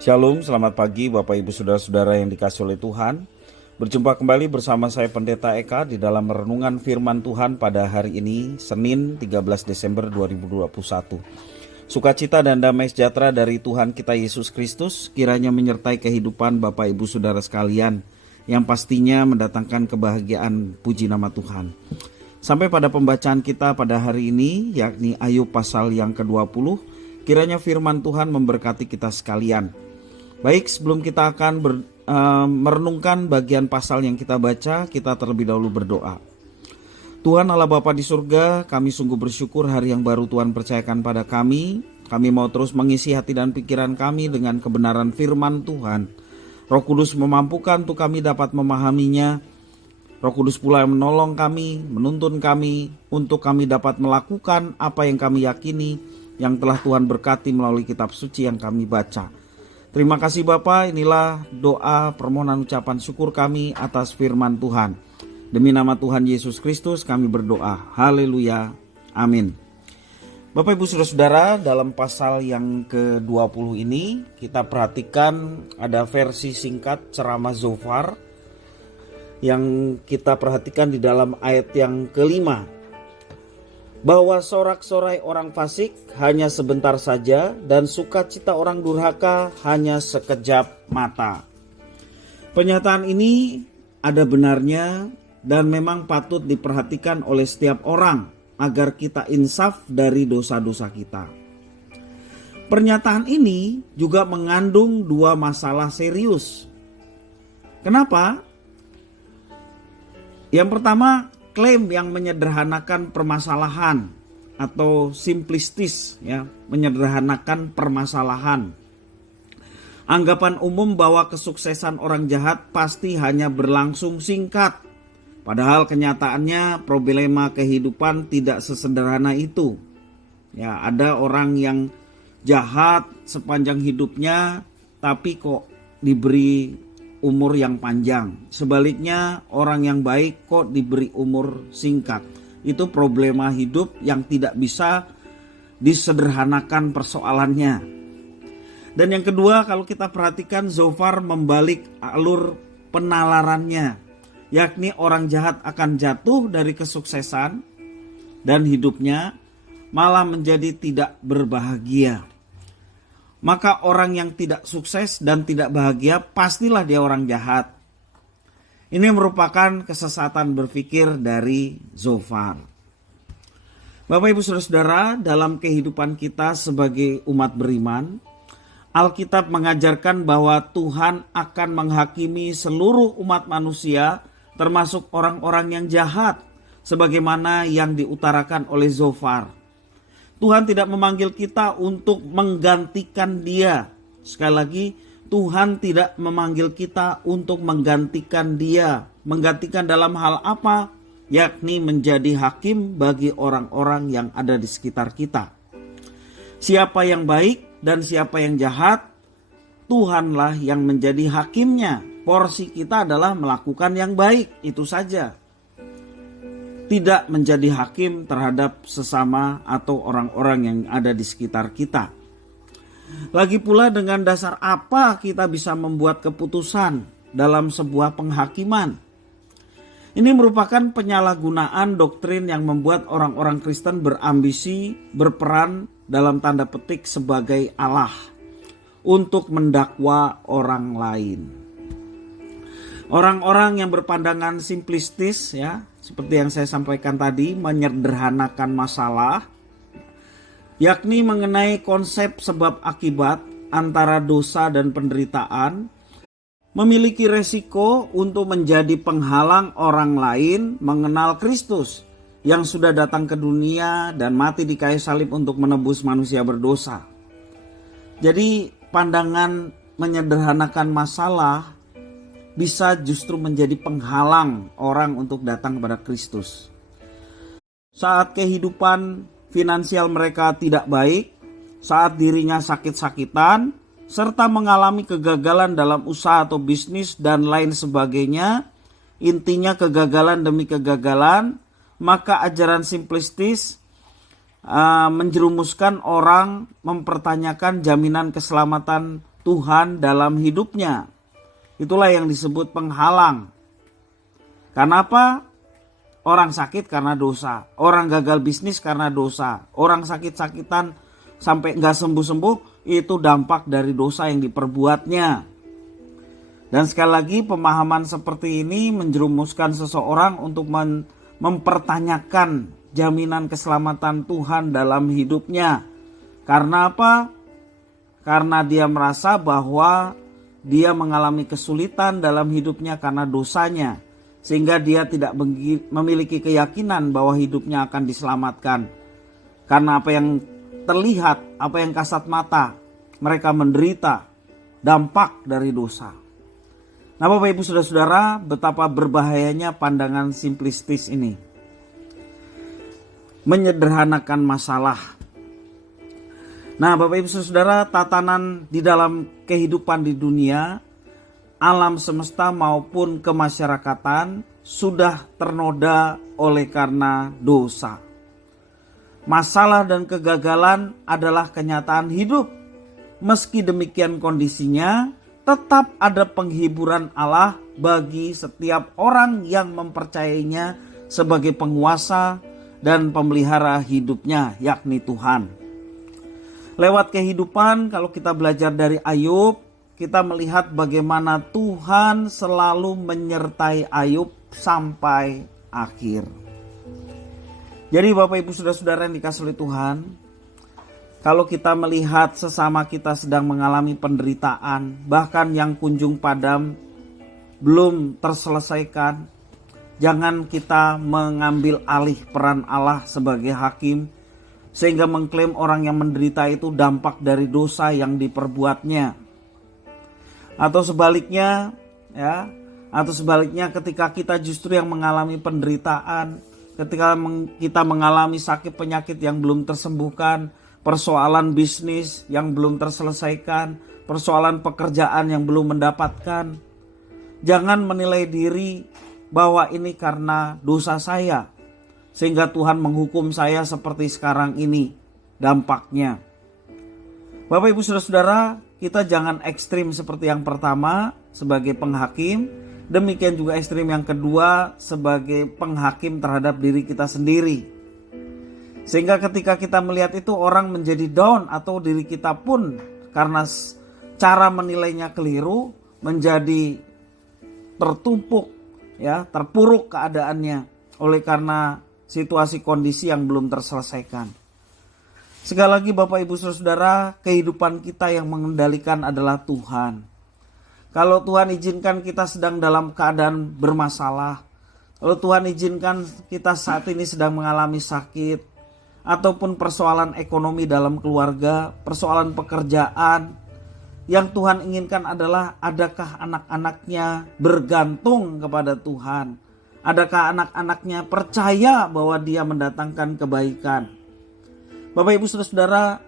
Shalom, selamat pagi Bapak Ibu Saudara-saudara yang dikasihi oleh Tuhan. Berjumpa kembali bersama saya Pendeta Eka di dalam renungan firman Tuhan pada hari ini, Senin 13 Desember 2021. Sukacita dan damai sejahtera dari Tuhan kita Yesus Kristus kiranya menyertai kehidupan Bapak Ibu Saudara sekalian, yang pastinya mendatangkan kebahagiaan. Puji nama Tuhan. Sampai pada pembacaan kita pada hari ini, yakni Ayub pasal yang ke-20, kiranya firman Tuhan memberkati kita sekalian. Baik, sebelum kita akan merenungkan bagian pasal yang kita baca, kita terlebih dahulu berdoa. Tuhan Allah Bapa di surga, kami sungguh bersyukur hari yang baru Tuhan percayakan pada kami. Kami mau terus mengisi hati dan pikiran kami dengan kebenaran firman Tuhan. Roh Kudus memampukan untuk kami dapat memahaminya. Roh Kudus pula yang menolong kami, menuntun kami, untuk kami dapat melakukan apa yang kami yakini, yang telah Tuhan berkati melalui kitab suci yang kami baca. Terima kasih Bapa, inilah doa permohonan ucapan syukur kami atas firman Tuhan. Demi nama Tuhan Yesus Kristus kami berdoa. Haleluya. Amin. Bapak Ibu Saudara-saudara, dalam pasal yang ke-20 ini kita perhatikan ada versi singkat ceramah Zofar yang kita perhatikan di dalam ayat yang ke-5. Bahwa sorak-sorai orang fasik hanya sebentar saja dan sukacita orang durhaka hanya sekejap mata. Pernyataan ini ada benarnya dan memang patut diperhatikan oleh setiap orang agar kita insaf dari dosa-dosa kita. Pernyataan ini juga mengandung dua masalah serius. Kenapa? Yang pertama, klaim yang menyederhanakan permasalahan atau simplistis, menyederhanakan permasalahan. Anggapan umum bahwa kesuksesan orang jahat pasti hanya berlangsung singkat. Padahal kenyataannya problema kehidupan tidak sesederhana itu. Ada orang yang jahat sepanjang hidupnya tapi kok diberi umur yang panjang. Sebaliknya orang yang baik kok diberi umur singkat. Itu problema hidup yang tidak bisa disederhanakan persoalannya. Dan yang kedua, kalau kita perhatikan, Zofar membalik alur penalarannya, yakni orang jahat akan jatuh dari kesuksesan dan hidupnya malah menjadi tidak berbahagia. Maka orang yang tidak sukses dan tidak bahagia pastilah dia orang jahat. Ini merupakan kesesatan berpikir dari Zofar. Bapak Ibu Saudara-saudara, dalam kehidupan kita sebagai umat beriman, Alkitab mengajarkan bahwa Tuhan akan menghakimi seluruh umat manusia, termasuk orang-orang yang jahat, sebagaimana yang diutarakan oleh Zofar. Tuhan tidak memanggil kita untuk menggantikan dia. Sekali lagi, Tuhan tidak memanggil kita untuk menggantikan dia. Menggantikan dalam hal apa? Yakni menjadi hakim bagi orang-orang yang ada di sekitar kita. Siapa yang baik dan siapa yang jahat, Tuhanlah yang menjadi hakimnya. Porsi kita adalah melakukan yang baik, itu saja. Tidak menjadi hakim terhadap sesama atau orang-orang yang ada di sekitar kita. Lagi pula, dengan dasar apa kita bisa membuat keputusan dalam sebuah penghakiman? Ini merupakan penyalahgunaan doktrin yang membuat orang-orang Kristen berambisi berperan dalam tanda petik sebagai Allah untuk mendakwa orang lain. Orang-orang yang berpandangan simplistis, seperti yang saya sampaikan tadi, menyederhanakan masalah, yakni mengenai konsep sebab akibat antara dosa dan penderitaan, memiliki resiko untuk menjadi penghalang orang lain mengenal Kristus yang sudah datang ke dunia dan mati di kayu salib untuk menebus manusia berdosa. Jadi pandangan menyederhanakan masalah bisa justru menjadi penghalang orang untuk datang kepada Kristus. Saat kehidupan finansial mereka tidak baik, saat dirinya sakit-sakitan, serta mengalami kegagalan dalam usaha atau bisnis dan lain sebagainya, intinya kegagalan demi kegagalan, maka ajaran simplistis menjerumuskan orang mempertanyakan jaminan keselamatan Tuhan dalam hidupnya. Itulah yang disebut penghalang. Karena apa? Orang sakit karena dosa, orang gagal bisnis karena dosa, orang sakit-sakitan sampai nggak sembuh-sembuh, itu dampak dari dosa yang diperbuatnya. Dan sekali lagi, pemahaman seperti ini menjerumuskan seseorang untuk mempertanyakan jaminan keselamatan Tuhan dalam hidupnya. Karena apa? Karena dia merasa bahwa dia mengalami kesulitan dalam hidupnya karena dosanya, sehingga dia tidak memiliki keyakinan bahwa hidupnya akan diselamatkan. Karena apa yang terlihat, apa yang kasat mata, mereka menderita dampak dari dosa. Nah, Bapak Ibu Saudara-saudara, betapa berbahayanya pandangan simplistis ini. Menyederhanakan masalah. Nah, Bapak Ibu Saudara, tatanan di dalam kehidupan di dunia, alam semesta maupun kemasyarakatan sudah ternoda oleh karena dosa. Masalah dan kegagalan adalah kenyataan hidup. Meski demikian kondisinya, tetap ada penghiburan Allah bagi setiap orang yang mempercayainya sebagai penguasa dan pemelihara hidupnya, yakni Tuhan. Lewat kehidupan, kalau kita belajar dari Ayub, kita melihat bagaimana Tuhan selalu menyertai Ayub sampai akhir. Jadi Bapak Ibu Saudara-saudara yang dikasihi oleh Tuhan, kalau kita melihat sesama kita sedang mengalami penderitaan, bahkan yang kunjung padam belum terselesaikan, jangan kita mengambil alih peran Allah sebagai hakim, sehingga mengklaim orang yang menderita itu dampak dari dosa yang diperbuatnya. Atau sebaliknya, ketika kita justru yang mengalami penderitaan, ketika kita mengalami sakit penyakit yang belum tersembuhkan, persoalan bisnis yang belum terselesaikan, persoalan pekerjaan yang belum mendapatkan, jangan menilai diri bahwa ini karena dosa saya, sehingga Tuhan menghukum saya seperti sekarang ini dampaknya. Bapak Ibu Saudara-saudara, kita jangan ekstrim seperti yang pertama sebagai penghakim, demikian juga ekstrim yang kedua sebagai penghakim terhadap diri kita sendiri. Sehingga ketika kita melihat itu orang menjadi down, atau diri kita pun karena cara menilainya keliru menjadi tertumpuk, terpuruk keadaannya oleh karena situasi kondisi yang belum terselesaikan. Sekali lagi Bapak Ibu Saudara, kehidupan kita yang mengendalikan adalah Tuhan. Kalau Tuhan izinkan kita sedang dalam keadaan bermasalah, kalau Tuhan izinkan kita saat ini sedang mengalami sakit, ataupun persoalan ekonomi dalam keluarga, persoalan pekerjaan, yang Tuhan inginkan adalah adakah anak-anaknya bergantung kepada Tuhan? Adakah anak-anaknya percaya bahwa Dia mendatangkan kebaikan? Bapak Ibu Saudara,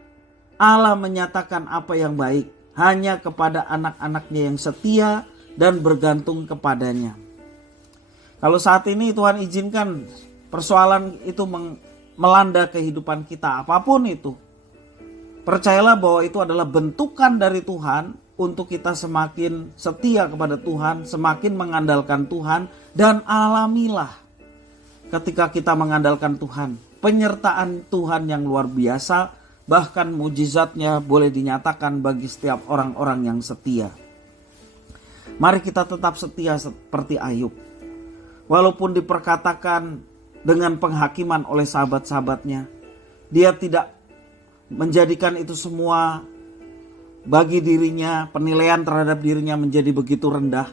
Allah menyatakan apa yang baik hanya kepada anak-anaknya yang setia dan bergantung kepadanya. Kalau saat ini Tuhan izinkan persoalan itu melanda kehidupan kita, apapun itu, percayalah bahwa itu adalah bentukan dari Tuhan untuk kita semakin setia kepada Tuhan, semakin mengandalkan Tuhan, dan alamilah ketika kita mengandalkan Tuhan, penyertaan Tuhan yang luar biasa, bahkan mujizatnya boleh dinyatakan bagi setiap orang-orang yang setia. Mari kita tetap setia seperti Ayub. Walaupun diperkatakan dengan penghakiman oleh sahabat-sahabatnya, dia tidak menjadikan itu semua bagi dirinya, penilaian terhadap dirinya menjadi begitu rendah.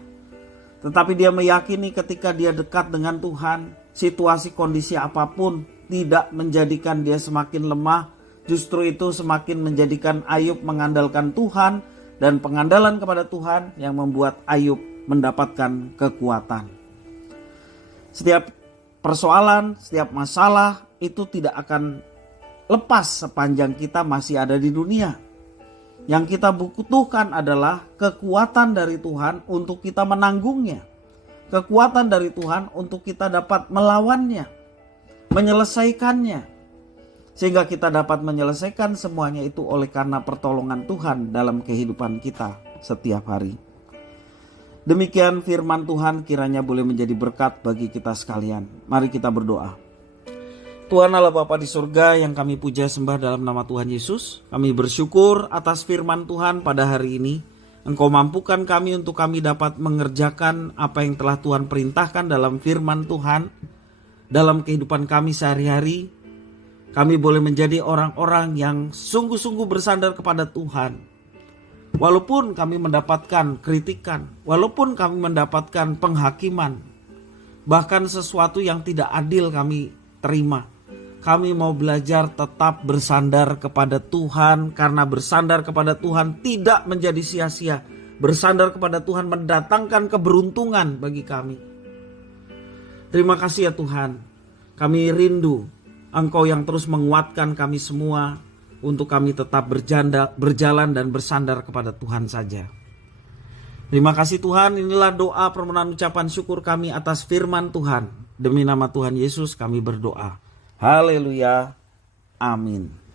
Tetapi dia meyakini ketika dia dekat dengan Tuhan, situasi kondisi apapun tidak menjadikan dia semakin lemah. Justru itu semakin menjadikan Ayub mengandalkan Tuhan, dan pengandalan kepada Tuhan yang membuat Ayub mendapatkan kekuatan. Setiap persoalan, setiap masalah itu tidak akan lepas sepanjang kita masih ada di dunia. Yang kita butuhkan adalah kekuatan dari Tuhan untuk kita menanggungnya. Kekuatan dari Tuhan untuk kita dapat melawannya, menyelesaikannya. sehingga kita dapat menyelesaikan semuanya itu oleh karena pertolongan Tuhan dalam kehidupan kita setiap hari. Demikian firman Tuhan, kiranya boleh menjadi berkat bagi kita sekalian. Mari kita berdoa. Tuhan Allah Bapa di surga yang kami puja sembah dalam nama Tuhan Yesus, kami bersyukur atas firman Tuhan pada hari ini. Engkau mampukan kami untuk kami dapat mengerjakan apa yang telah Tuhan perintahkan dalam firman Tuhan dalam kehidupan kami sehari-hari. Kami boleh menjadi orang-orang yang sungguh-sungguh bersandar kepada Tuhan. Walaupun kami mendapatkan kritikan, walaupun kami mendapatkan penghakiman, bahkan sesuatu yang tidak adil kami terima, kami mau belajar tetap bersandar kepada Tuhan, karena bersandar kepada Tuhan tidak menjadi sia-sia. Bersandar kepada Tuhan mendatangkan keberuntungan bagi kami. Terima kasih ya Tuhan, kami rindu Engkau yang terus menguatkan kami semua untuk kami tetap berjalan dan bersandar kepada Tuhan saja. Terima kasih Tuhan, inilah doa permohonan ucapan syukur kami atas firman Tuhan. Demi nama Tuhan Yesus kami berdoa. Haleluya. Amin.